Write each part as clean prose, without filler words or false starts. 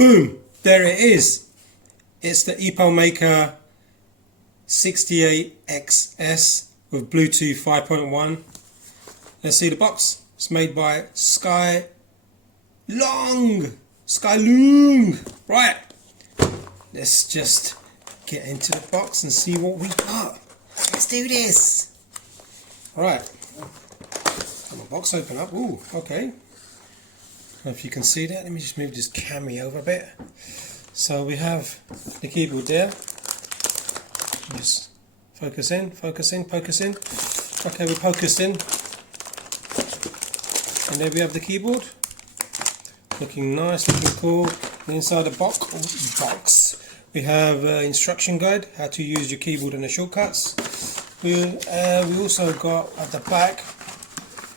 Boom! There it is. It's the EPOMAKER GK64XS with Bluetooth 5.1. Let's see the box. It's made by Skyloong. Right. Let's just get into the box and see what we got. Let's do this. Alright. Got my box open up. Ooh, okay. I don't know if you can see that. Let me just move this camera over a bit. So we have the keyboard there. Just focus in, focus in, focus in. Okay, we're focused in. And there we have the keyboard. Looking nice, looking cool. Inside the box, we have an instruction guide, how to use your keyboard and the shortcuts. We also got at the back,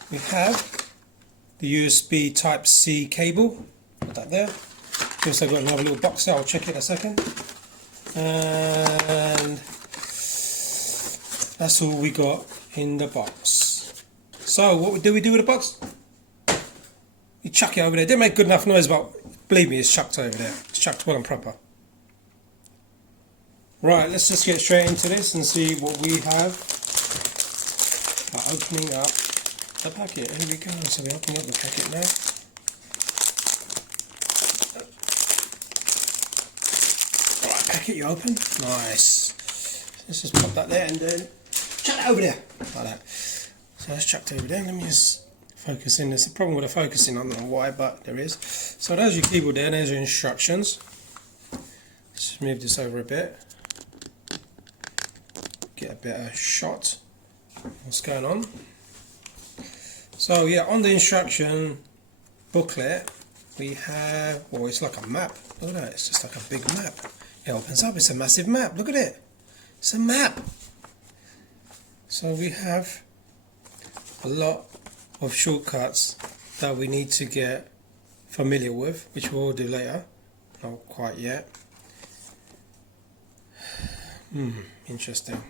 we have the USB Type-C cable. Put that there. We also got another little box there. I'll check it in a second. And that's all we got in the box. So what do we do with the box? You chuck it over there. Didn't make good enough noise, but believe me, it's chucked over there. It's chucked well and proper. Right, let's just get straight into this and see what we have by opening up the packet. Here we go. So we're opening up the packet now. Right, packet you open. Nice. Let's just pop that there and then chuck it over there. Like that. So that's chucked over there. Let me just focus in. There's a problem with the focusing. I don't know why, but there is. So there's your keyboard there. There's your instructions. Let's just move this over a bit. Get a better shot of what's going on. So yeah, on the instruction booklet we have, well, it's like a map. Look at that, it's just like a big map. It opens up, it's a massive map. Look at it, it's a map. So we have a lot of shortcuts that we need to get familiar with, which we'll do later. Not quite yet. Interesting.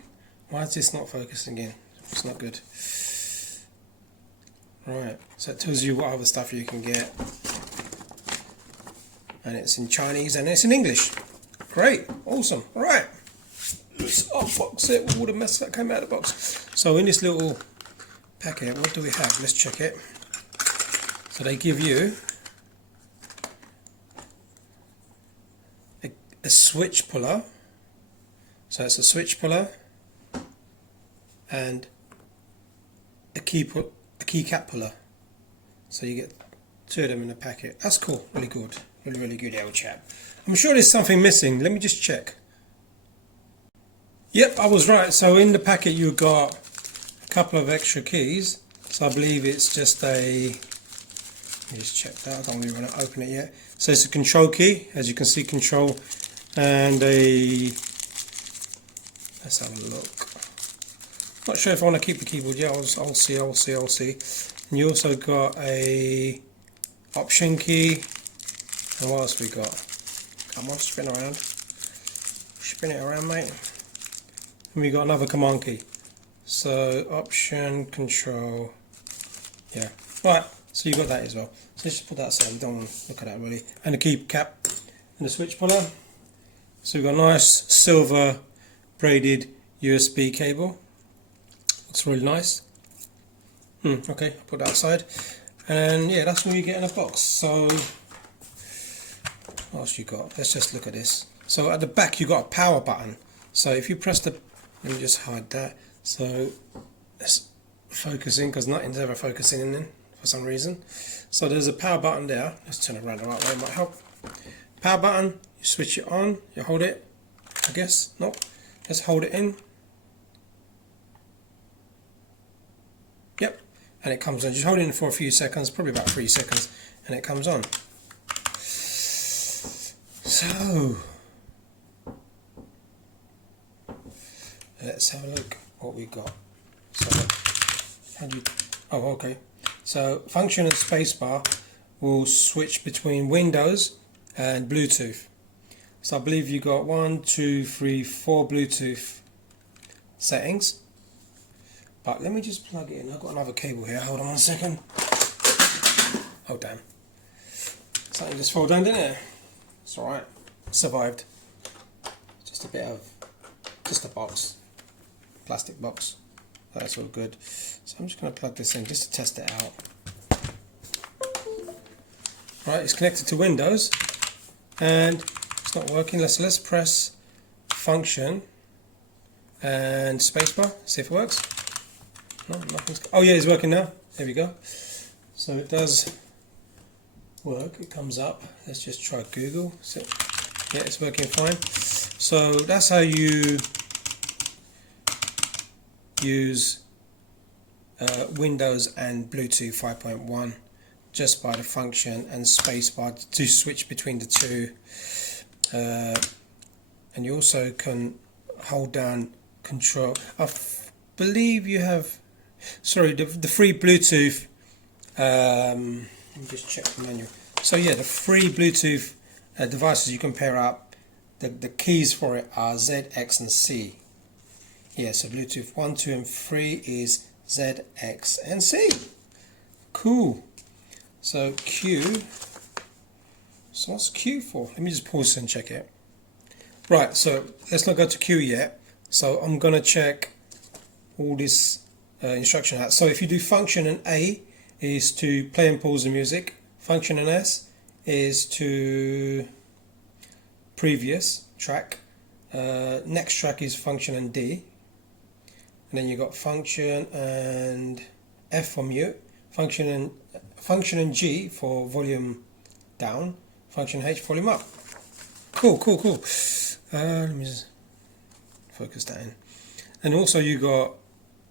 Why is this not focusing in? It's not good. Right, so it tells you what other stuff you can get. And it's in Chinese and it's in English. Great, awesome. Alright. Let's unbox it with all the mess that came out of the box. So in this little packet, what do we have? Let's check it. So they give you a switch puller. So it's a switch puller and a keycap puller. So you get two of them in the packet. That's cool. Really good. Really good, old chap. I'm sure there's something missing. Let me just check. Yep, I was right. So in the packet you got a couple of extra keys. So I believe it's just a... Let me just check that. I don't really want to open it yet. So it's a control key. As you can see, control and a... Let's have a look. Not sure if I want to keep the keyboard. Yeah, I'll see. And you also got a option key. And what else we got? Come on, spin around. Spin it around, mate. And we got another command key. So option, control. Yeah. Right. So you got that as well. So let's just put that aside. We don't want to look at that really. And the key cap and the switch puller. So we've got a nice silver braided USB cable. Looks really nice. Okay, I'll put that aside. And yeah, that's what you get in a box. So what else you got? Let's just look at this. So at the back you got a power button. So if you press the, let me just hide that. So let's focus in because nothing's ever focusing in then for some reason. So there's a power button there. Let's turn it around the right way, it might help. Power button, you switch it on, you hold it, I guess. Nope. Let's hold it in. Yep, and it comes on. Just hold it in for a few seconds, probably about 3 seconds, and it comes on. So let's have a look what we got. So how do you, oh, okay. So function and spacebar will switch between Windows and Bluetooth. So I believe you got 1, 2, 3, 4 Bluetooth settings. But let me just plug it in. I've got another cable here. Hold on 1 second. Oh damn. Something just fell down, didn't it? It's alright. Survived. Just a bit of, just a box. Plastic box. That's all good. So I'm just going to plug this in just to test it out. Right, it's connected to Windows and it's not working. Let's press function and spacebar, see if it works. No, nothing's. Oh yeah, it's working now. There we go. So it does work. It comes up. Let's just try Google. So, yeah, it's working fine. So that's how you use Windows and Bluetooth 5.1 just by the function and spacebar to switch between the two. And you also can hold down control. I believe you have, sorry, the free Bluetooth, let me just check the menu. So yeah, the free Bluetooth devices you can pair up, the keys for it are Z, X and C. Yeah, so Bluetooth 1, 2 and 3 is Z, X and C. Cool. So Q, so what's Q for? Let me just pause and check it. Right, so let's not go to Q yet. So I'm going to check all this instruction out. So if you do function and A is to play and pause the music. Function and S is to previous track. Next track is function and D. And then you got function and F for mute. Function and G for volume down. Function H volume up. Cool. Let me just focus that in. And also you got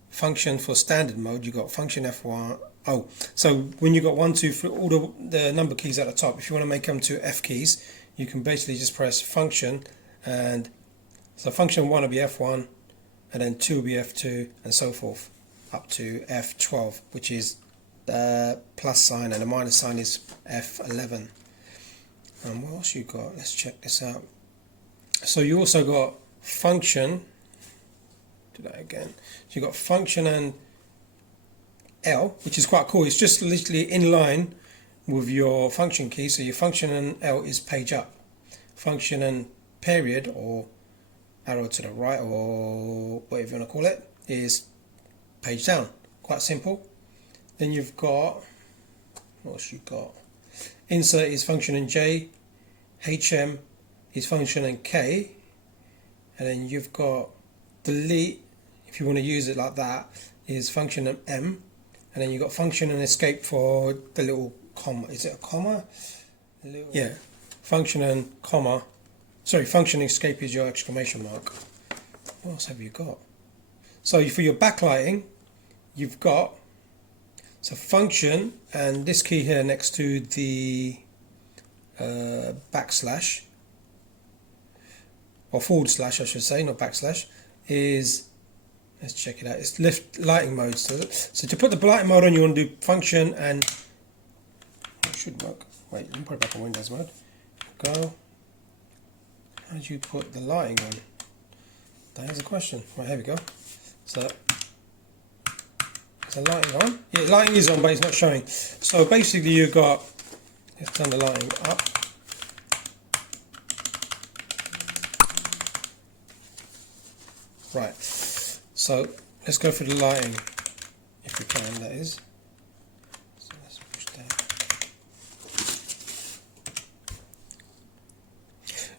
function for standard mode. You got function F1. Oh, so when you got 1, 2, 3, all the number keys at the top, if you want to make them to F keys, you can basically just press function, and so function 1 will be F1, and then 2 will be F2, and so forth, up to F12, which is the plus sign, and the minus sign is F11. And what else you got? Let's check this out. So you also got function, do that again. So you got function and L, which is quite cool. It's just literally in line with your function key. So your function and L is page up. Function and period, or arrow to the right, or whatever you want to call it, is page down. Quite simple. Then you've got, what else you got? Insert is function and J, HM is function and K, and then you've got delete, if you want to use it like that, is function and M, and then you've got function and escape for the little comma. Is it a comma? Yeah, function and comma. Sorry, function escape is your exclamation mark. What else have you got? So for your backlighting, you've got, so function and this key here next to the backslash, or forward slash I should say, not backslash, is, let's check it out, it's lift lighting mode. So to put the lighting mode on, you want to do function and, it should work. Wait, let me put it back on Windows mode. Go. How did you put the lighting on? That is a question. Right, here we go. So, is the lighting on? Yeah, lighting is on, but it's not showing. So basically you've got, let's turn the lighting up. Right, so let's go for the lighting, if we can, that is. So let's push that.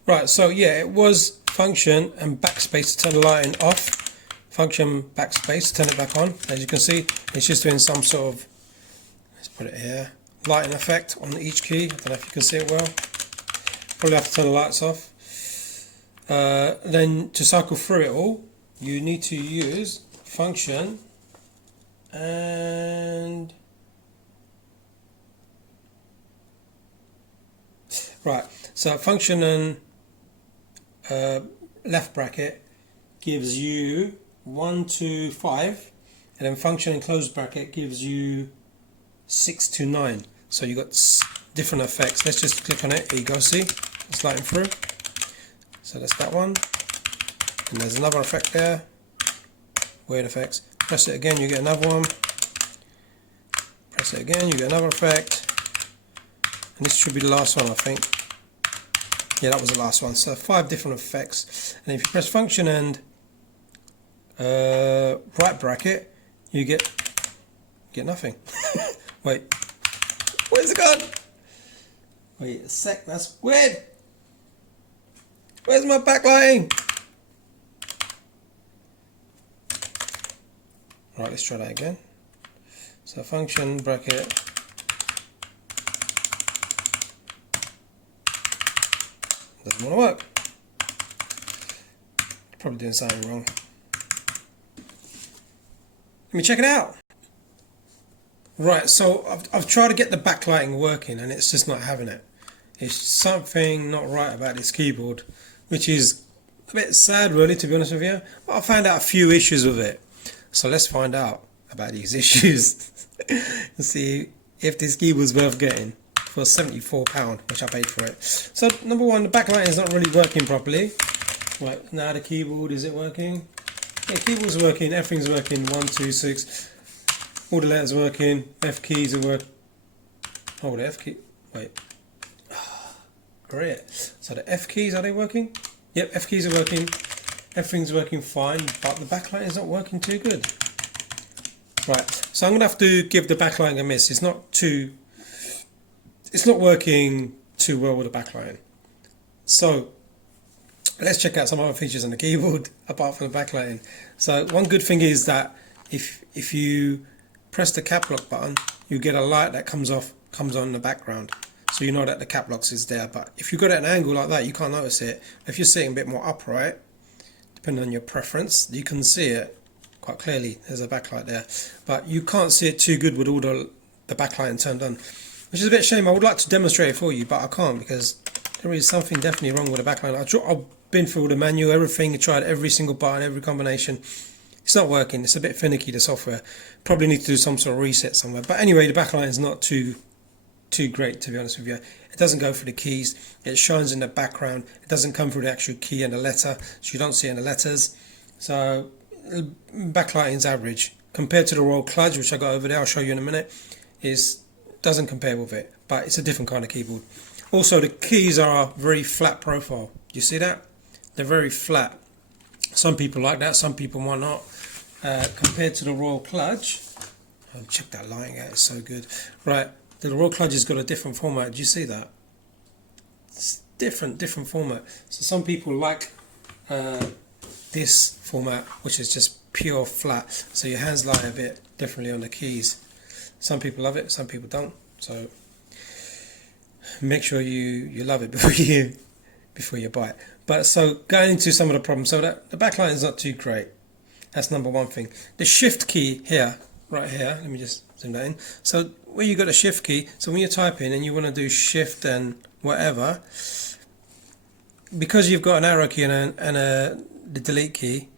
Right, so yeah, it was function and backspace to turn the lighting off. Function backspace to turn it back on. As you can see, it's just doing some sort of, let's put it here, lighting effect on each key. I don't know if you can see it well. Probably have to turn the lights off. Then to cycle through it all, you need to use function and right. So function and left bracket gives you 1 to 5, and then function and closed bracket gives you 6 to 9. So you got different effects. Let's just click on it. Here you go. See, it's lighting through. So that's that one. And there's another effect there. Weird effects. Press it again, you get another one. Press it again, you get another effect. And this should be the last one, I think. Yeah, that was the last one. So 5 different effects, and if you press function and right bracket, you get nothing. Wait, where's it gone? Wait a sec, that's weird. Where's my backlighting? Right, let's try that again. So function bracket. Doesn't want to work. Probably doing something wrong. Let me check it out. Right, so I've tried to get the backlighting working and it's just not having it. It's something not right about this keyboard, which is a bit sad really, to be honest with you. But I found out a few issues with it. So let's find out about these issues and see if this keyboard's worth getting for £74, which I paid for it. So number one, the backlighting is not really working properly. Right, now the keyboard, is it working? Yeah, keyboard's working, everything's working, 1, 2, 6. All the letters working, F keys are working. Oh, the F key, wait. Great. So the F keys, are they working? Yep, F keys are working. Everything's working fine, but the backlighting is not working too good. Right, so I'm gonna have to give the backlighting a miss. It's not working too well with the backlighting. So let's check out some other features on the keyboard apart from the backlighting. So one good thing is that if you press the cap lock button, you get a light that comes on in the background. So you know that the cap lock is there. But if you've got it at an angle like that, you can't notice it. If you're sitting a bit more upright, depending on your preference, you can see it quite clearly. There's a backlight there. But you can't see it too good with all the backlighting turned on, which is a bit of a shame. I would like to demonstrate it for you, but I can't because there is something definitely wrong with the backlight. I've been through the manual, everything, tried every single button, every combination. It's not working. It's a bit finicky, the software. Probably need to do some sort of reset somewhere. But anyway, the backlight is not too great, to be honest with you. It doesn't go for the keys. It shines in the background. It doesn't come through the actual key and the letter, so you don't see any letters. So backlighting is average compared to the Royal Kludge, which I got over there. I'll show you in a minute. Doesn't compare with it, but it's a different kind of keyboard. Also, the keys are very flat profile. You see that? They're very flat. Some people like that, some people might not. Compared to the Royal Kludge, check that lighting out, it's so good. Right, the Royal Kludge has got a different format. Do you see that? It's different format. So some people like this format, which is just pure flat. So your hands lie a bit differently on the keys. Some people love it, some people don't. So make sure you love it before you buy it. But so going into some of the problems, so that the backlighting is not too great. That's number one thing. The shift key here, right here, let me just zoom that in. So where you got a shift key, so when you're typing and you want to do shift and whatever, because you've got an arrow key and the delete key,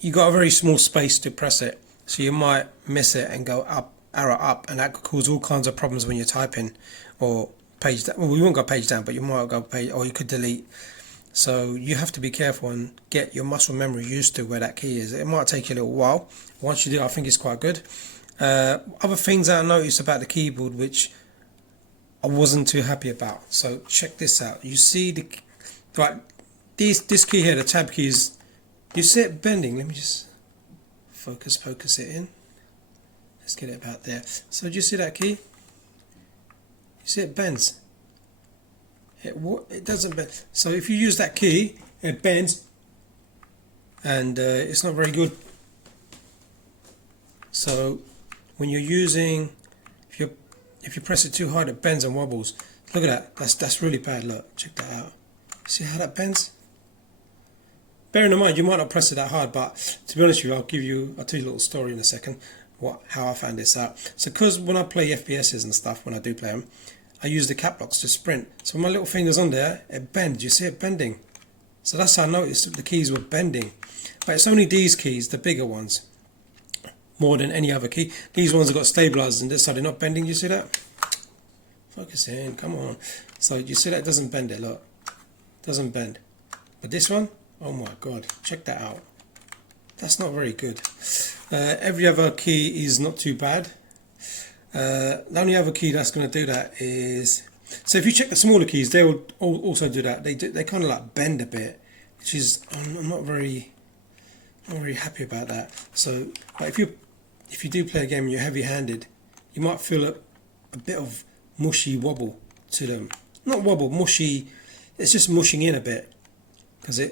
you got a very small space to press it. So you might miss it and go up, arrow up, and that could cause all kinds of problems when you're typing, or page down. Well, you won't go page down, but you might go page, or you could delete. So you have to be careful and get your muscle memory used to where that key is. It might take you a little while. Once you do, I think it's quite good. Other things that I noticed about the keyboard which I wasn't too happy about. So check this out. You see this key here, the tab keys. You see it bending. Let me just focus it in. Let's get it about there. So do you see that key? You see it bends. It doesn't bend. So if you use that key, it bends, and it's not very good. So when you're using, if you press it too hard, it bends and wobbles. Look at that. That's really bad. Look, check that out. See how that bends? Bearing in mind, you might not press it that hard, but to be honest with you, I'll tell you a little story in a second. How I found this out. So because when I play FPSs and stuff, when I do play them, I use the cap locks to sprint. So when my little finger's on there, it bends. You see it bending? So that's how I noticed that the keys were bending. But it's only these keys, the bigger ones, more than any other key. These ones have got stabilizers in this, so they're not bending. You see that? Focus in, come on. So you see that it doesn't bend it, look. It doesn't bend. But this one, oh my god, check that out. That's not very good. Every other key is not too bad. The only other key that's going to do that is So if you check the smaller keys, they will also do that. They kind of like bend a bit, which is I'm not very happy about that. So like if you do play a game and you're heavy-handed, you might feel a bit of mushy wobble to them. Not wobble, mushy. It's just mushing in a bit because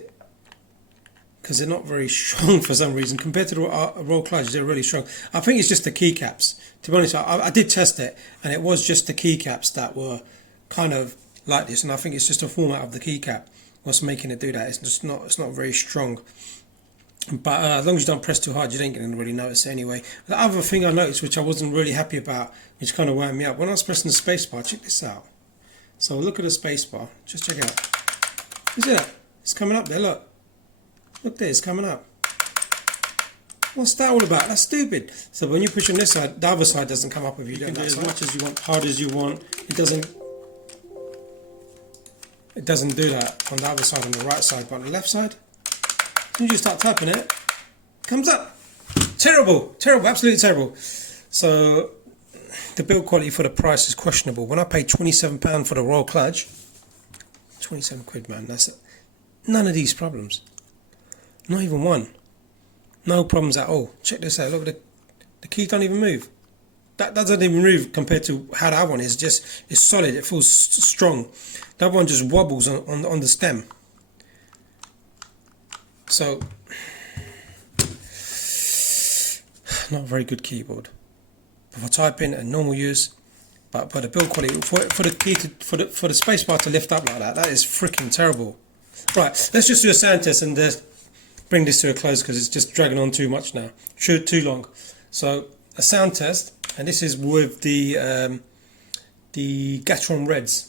they're not very strong for some reason compared to the roll clutch. They're really strong. I think it's just the keycaps. To be honest, I did test it, and it was just the keycaps that were kind of like this, and I think it's just the format of the keycap what's making it do that. It's not very strong. But as long as you don't press too hard, you ain't going to really notice it anyway. The other thing I noticed, which I wasn't really happy about, which kind of wound me up, when I was pressing the spacebar, check this out. So look at the spacebar. Just check it out. You see that? It's coming up there, look. Look there, it's coming up. What's that all about? That's stupid. So when you push on this side, the other side doesn't come up if you don't. You can do as much as you want, hard as you want. It doesn't do that on the other side, on the right side, but on the left side, as soon as you start tapping it, it comes up. Terrible, terrible, absolutely terrible. So the build quality for the price is questionable. When I paid £27 for the roll clutch, 27 quid, man, that's it. None of these problems. Not even one. No problems at all. Check this out. Look at the keys don't even move. That doesn't even move compared to how the other one is. It's solid. It feels strong. The other one just wobbles on the stem. So not a very good keyboard. For typing and normal use, but for the build quality, for the key for the spacebar to lift up like that is freaking terrible. Right, let's just do a sound test and bring this to a close because it's just dragging on too much now, too long. So a sound test, and this is with the Gatron Reds.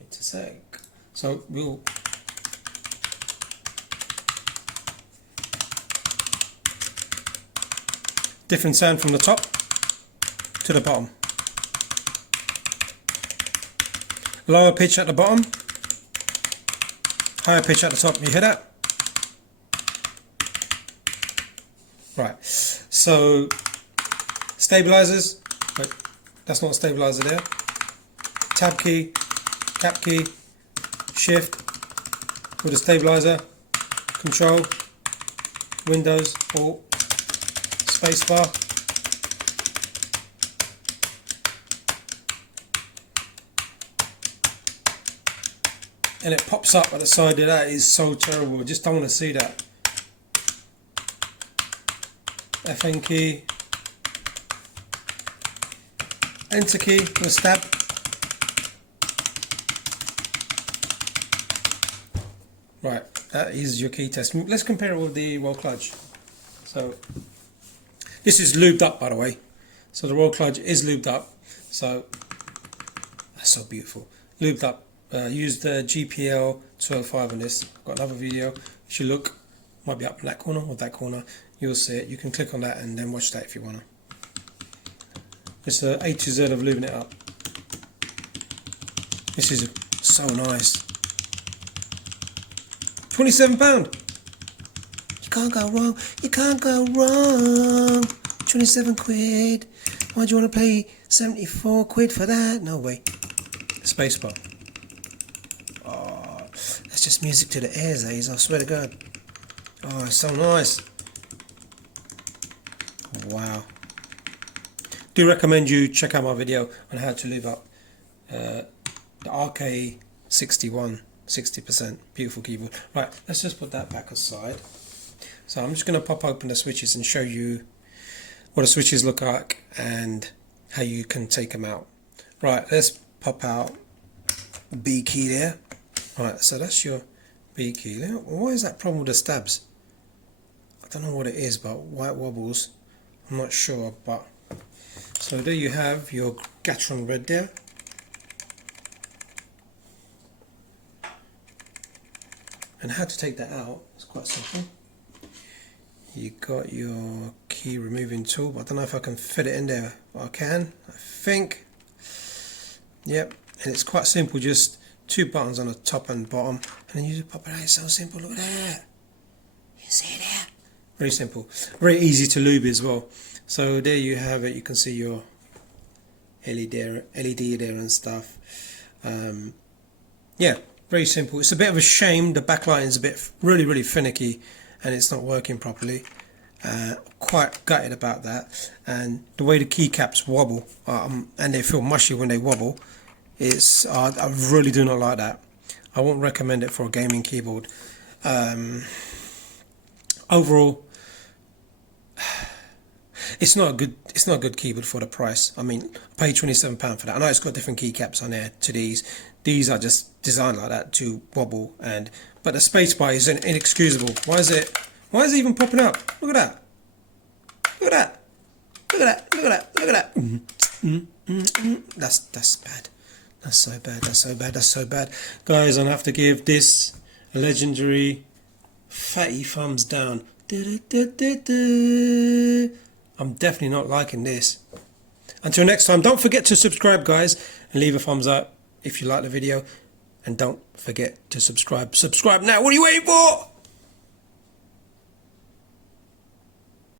Wait a sec. So we'll. Different sound from the top to the bottom. Lower pitch at the bottom, higher pitch at the top. You hear that? Right. So stabilizers. Wait, that's not a stabilizer there. Tab key, cap key, shift with a stabilizer, control, Windows, Alt, Spacebar. And it pops up at the side of that. Is so terrible. I just don't want to see that. FN key, enter key with a stab. Right, that is your key test. Let's compare it with the roll clutch. So this is lubed up, by the way. So the roll clutch is lubed up. So that's so beautiful. Lubed up. Used the GPL 205 on this. I've got another video. If you look, might be up in that corner or that corner. You'll see it. You can click on that and then watch that if you wanna. It's a A to Z of lubing it up. This is so nice. £27. You can't go wrong. You can't go wrong. 27 quid. Why do you want to pay 74 quid for that? No way. Spacebar. Oh, that's just music to the ears, I swear to God. Oh, it's so nice. Wow. Do recommend you check out my video on how to lube up the RK61 60%. Beautiful keyboard. Right, let's just put that back aside. So I'm just going to pop open the switches and show you what the switches look like and how you can take them out. Right, let's pop out B key there. Right, so that's your B key. What is that problem with the stabs? I don't know what it is, but white wobbles. I'm not sure, but so there you have your Gatron Red there. And how to take that out is quite simple. You got your key removing tool, but I don't know if I can fit it in there. I can, I think. Yep, and it's quite simple, just 2 buttons on the top and bottom, and then you just pop it out. It's so simple. Look at that. You see that? Very simple, very easy to lube as well. So there you have it. You can see your LED there and stuff. Yeah, very simple. It's a bit of a shame the backlighting is a bit really finicky and it's not working properly. Quite gutted about that, and the way the keycaps wobble, and they feel mushy when they wobble, it's I really do not like that. I won't recommend it for a gaming keyboard. Overall, it's not a good keyboard for the price. I mean, I paid £27 for that. I know it's got different keycaps on there to these. These are just designed like that to wobble, but the Spacebar is inexcusable. Why is it even popping up? Look at that. Look at that. Look at that. Look at that. Look at that. That's bad. That's so bad. That's so bad. That's so bad. Guys, I'm gonna have to give this a legendary fatty thumbs down. I'm definitely not liking this. Until next time, don't forget to subscribe, guys, and leave a thumbs up if you like the video. And don't forget to subscribe. Subscribe now. What are you waiting for?